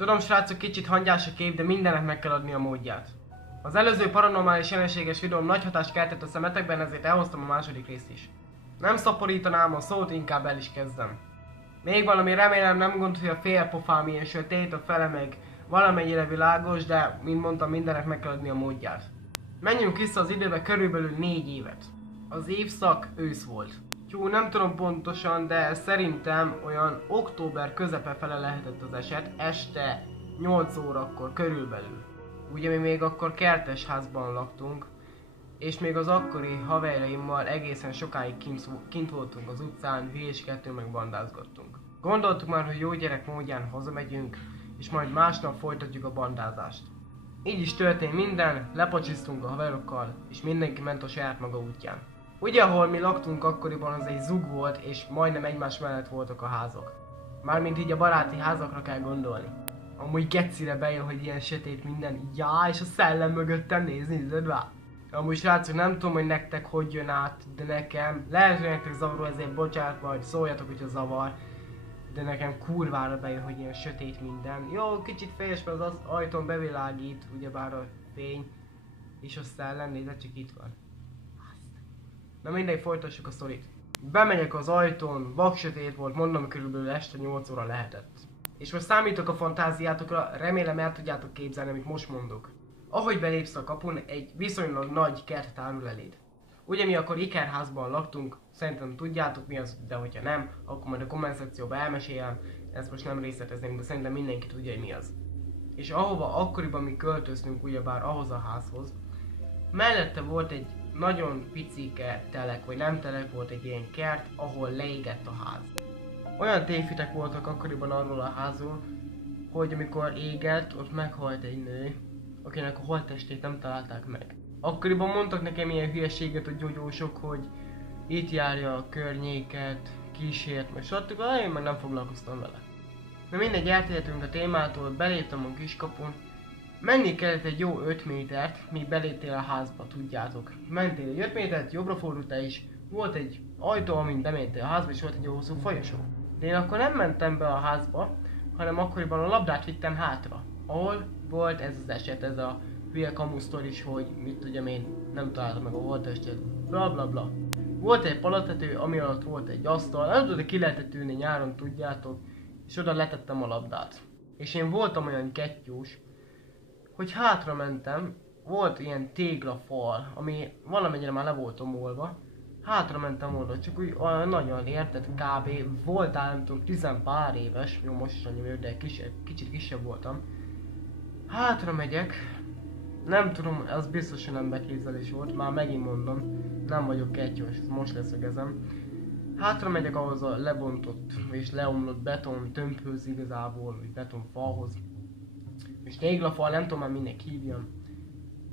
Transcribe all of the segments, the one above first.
Tudom srácok, kicsit hangyás a kép, de mindennek meg kell adni a módját. Az előző paranormális jelenséges videóm nagy hatást keltett a szemetekben, ezért elhoztam a második részt is. Nem szaporítanám a szót, inkább el is kezdem. Még valami, remélem nem gond, hogy a félpofám ilyen sötét, a fele meg valamennyire világos, de mint mondtam, mindennek meg kell adni a módját. Menjünk vissza az időbe körülbelül 4 évet. Az évszak ősz volt. Jó, nem tudom pontosan, de szerintem olyan október közepe fele lehetett az eset, este 8 órakor körülbelül. Ugye mi még akkor kertes házban laktunk, és még az akkori haverjaimmal egészen sokáig kint voltunk az utcán, hülyéskedtünk meg bandázgattunk. Gondoltuk már, hogy jó gyerek módján hazamegyünk, és majd másnap folytatjuk a bandázást. Így is történt minden, lepacsisztunk a haverokkal, és mindenki ment a saját maga útján. Ugye, ahol mi laktunk akkoriban, az egy zug volt, és majdnem egymás mellett voltak a házak. Mármint így a baráti házakra kell gondolni. Amúgy gecire bejön, hogy ilyen sötét minden, és a szellem mögöttem nézd rá. Amúgy srácok, nem tudom, hogy nektek hogy jön át, de nekem, lehet, hogy nektek zavaró, ezért bocsánat, majd szóljatok, hogyha zavar. De nekem kurvára bejön, hogy ilyen sötét minden. Jó, kicsit fejes, mert az ajtón bevilágít, ugyebár a fény, és a szellem, nézd, csak itt van. Na mindegy, folytassuk a sztorit. Bemegyek az ajtón, vaksötét volt, mondom körülbelül este 8 óra lehetett. És most számítok a fantáziátokra, remélem el tudjátok képzelni, amit most mondok. Ahogy belépsz a kapun, egy viszonylag nagy kert tárul eléd. Ugye mi akkor ikerházban laktunk, szerintem tudjátok mi az, de hogyha nem, akkor majd a komment szekcióba elmesélem, ezt most nem részleteznénk, de szerintem mindenki tudja, hogy mi az. És ahova akkoriban mi költöztünk, ugyebár ahhoz a házhoz, mellette volt egy nagyon picike telek, vagy nem telek, volt egy ilyen kert, ahol leégett a ház. Olyan tévhitek voltak akkoriban arról a házról, hogy amikor égett, ott meghalt egy nő, akinek a holttestét nem találták meg. Akkoriban mondtak nekem ilyen hülyeséget a gyógyósok, hogy itt járja a környéket, kísért, meg stb. Én meg nem foglalkoztam vele. Na mindegy, eltérhetünk a témától, beléptem a kiskapun. Menni kellett egy jó 5 métert, míg beléptél a házba, tudjátok. Mentél egy 5 métert, jobbra fordultál is, volt egy ajtó, amint bementél a házba, és volt egy jó hosszú folyosó. De én akkor nem mentem be a házba, hanem akkoriban a labdát vittem hátra. Ahol volt ez az eset, ez a hülye kamusztor is, hogy mit tudjam én, nem találtam meg a holttestet, bla bla bla. Volt egy palatető, ami alatt volt egy asztal, nem tudom, ki lehetett ülni nyáron, tudjátok, és oda letettem a labdát. És én voltam olyan kettyús, hogy hátra mentem, volt ilyen téglafal, ami valamennyire már le volt omolva. Hátra mentem oda, csak úgy nagyon érted, kb. Voltál, nem tudom, 10 pár éves, jó most is annyi vagyok, de kicsit kisebb voltam. Hátra megyek, nem tudom, az biztos, hogy nem beképzelés volt, már megint mondom, nem vagyok kettyós, most leszögezem. Hátra megyek ahhoz a lebontott és leomlott beton tömbhöz igazából, vagy betonfalhoz. És téglafal, nem tudom már minek hívjam.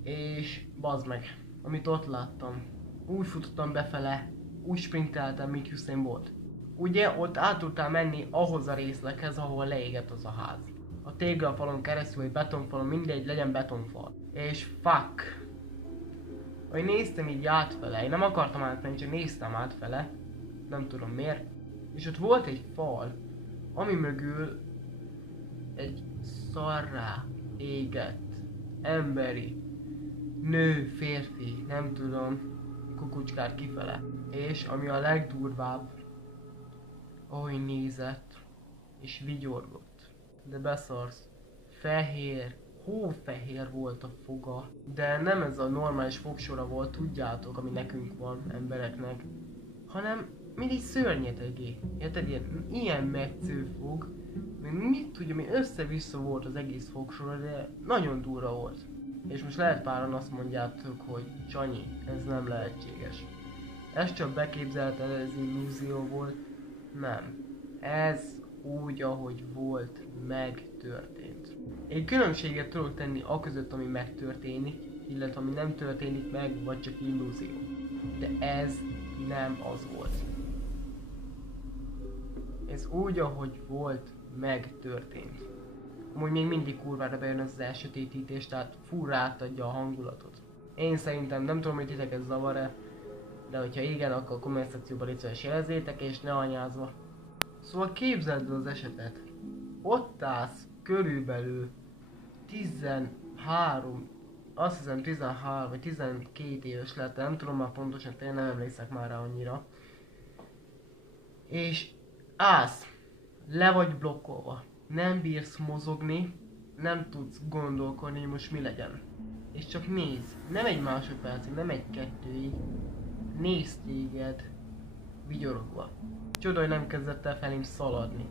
És bazd meg, amit ott láttam. Úgy futottam befele, úgy sprinteltem, mint Usain Bolt. Ugye ott át tudtál menni ahhoz a részleghez, ahol leégett az a ház. A téglafalon keresztül, vagy betonfalon, mindegy, legyen betonfal. És fuck. Ahogy néztem így átfele, én nem akartam átmenni, csak néztem átfele. Nem tudom miért. És ott volt egy fal, ami mögül egy szarrá égett emberi nő, férfi, nem tudom, kukucskát kifele. És ami a legdurvább, ahogy nézett és vigyorgott, de beszarsz, fehér, hófehér volt a foga, de nem ez a normális fogsora volt, tudjátok, ami nekünk van, embereknek, hanem mindig szörnyetegé. Érted? Ilyen metsző fog, még mit tudjam én, össze-vissza volt az egész fogsora, de nagyon durva volt. És most lehet páran azt mondjátok, hogy Csanyi, ez nem lehetséges. Ez csak beképzelt el, ez illúzió volt. Nem. Ez úgy, ahogy volt, megtörtént. Egy különbséget tudok tenni aközött, ami megtörténik, illetve ami nem történik meg, vagy csak illúzió. De ez nem az volt. Ez úgy, ahogy volt, megtörtént. Amúgy még mindig kurvára bejön az elsötétítés, tehát furra átadja a hangulatot. Én szerintem, nem tudom, hogy titeket zavar-e, de hogyha igen, akkor a komment szekcióban légy szíves jelezzétek, és ne anyázva. Szóval képzeld el az esetet. Ott állsz, körülbelül 13, azt hiszem 13 vagy 12 éves lett, nem tudom már pontosan, tényleg nem emlékszek már rá annyira. És állsz, le vagy blokkolva, nem bírsz mozogni, nem tudsz gondolkodni, hogy most mi legyen. És csak néz, nem egy másodpercig, nem egy-kettőig, néz téged vigyorogva. Csoda, hogy nem kezdett el felém szaladni.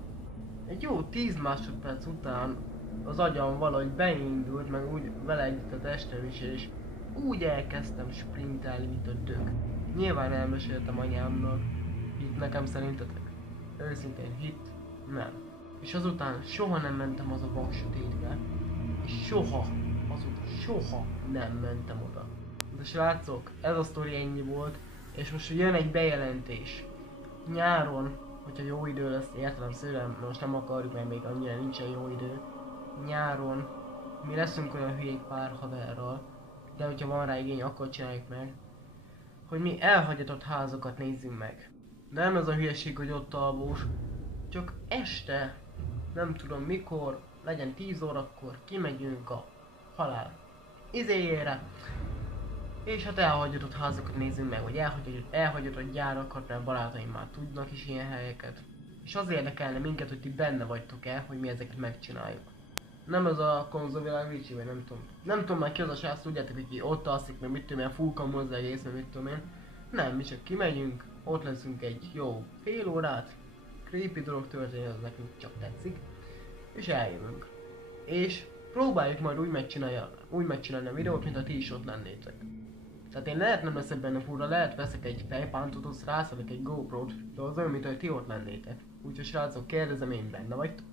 Egy jó 10 másodperc után az agyam valahogy beindult, meg úgy vele együtt a testem is, és úgy elkezdtem sprintelni, mint a dög. Nyilván elmeséltem anyámnak, hitt nekem szerintetek? Őszintén hitt? Nem. És azután soha nem mentem az a vaksötétbe, és soha nem mentem oda. De srácok, ez a sztori ennyi volt, és most jön egy bejelentés. Nyáron, hogyha jó idő lesz, értelemszerűen, most nem akarjuk, mert még annyira nincsen jó idő. Nyáron mi leszünk olyan hülyék pár haverral, de hogyha van rá igény, akkor csináljuk meg, hogy mi elhagyatott házakat nézzünk meg. De nem ez a hülyeség, hogy ott alvós, csak este, nem tudom mikor, legyen 10 órakor, kimegyünk a halál izéjére, és hát elhagyatott házakat nézzünk meg, vagy elhagyatott gyárakat, mert barátaim már tudnak is ilyen helyeket. És az érdekelne minket, hogy ti benne vagytok-e, hogy mi ezeket megcsináljuk. Nem az a konzolvilág Ricsi, vagy nem tudom. Nem tudom már ki az a srác, tudjátok, hogy ott alszik, meg mit tudom én, fullkamol az egész, meg mit tudom én. Nem, mi csak kimegyünk, ott leszünk egy jó fél órát, creepy dolog történik, az nekünk csak tetszik, és eljövünk. És próbáljuk majd úgy megcsinálni a videót, mint ha ti is ott lennétek. Tehát én lehet nem leszek benne furra, lehet veszek egy fejpántot, azt rászedek egy GoPro-t, de az olyan, mint hogy ti ott lennétek. Úgyhogy srácok, kérdezem, én benne vagytok?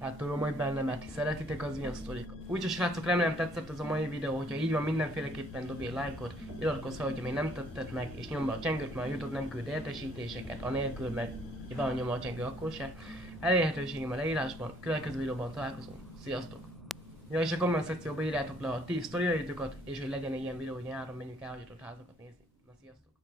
Hát tudom, hogy benne, mert ti szeretitek az ilyen sztorikat. Úgyhogy srácok, remélem tetszett ez a mai videó, hogyha így van, mindenféleképpen dobj egy lájkot, iratkozz fel, hogyha még nem tetted meg, és nyomd be a csengőt, mert a YouTube nem küld értesítéseket, anélkül, mert ha van nyomva a csengő, akkor se. Elérhetőségem a leírásban, következő videóban találkozunk. Sziasztok! Ja, és a komment szekcióban írjátok le a ti sztoriaitokat, és hogy legyen egy ilyen videó, hogy nyáron menjünk elhagyatott házakat nézni. Na, sziasztok!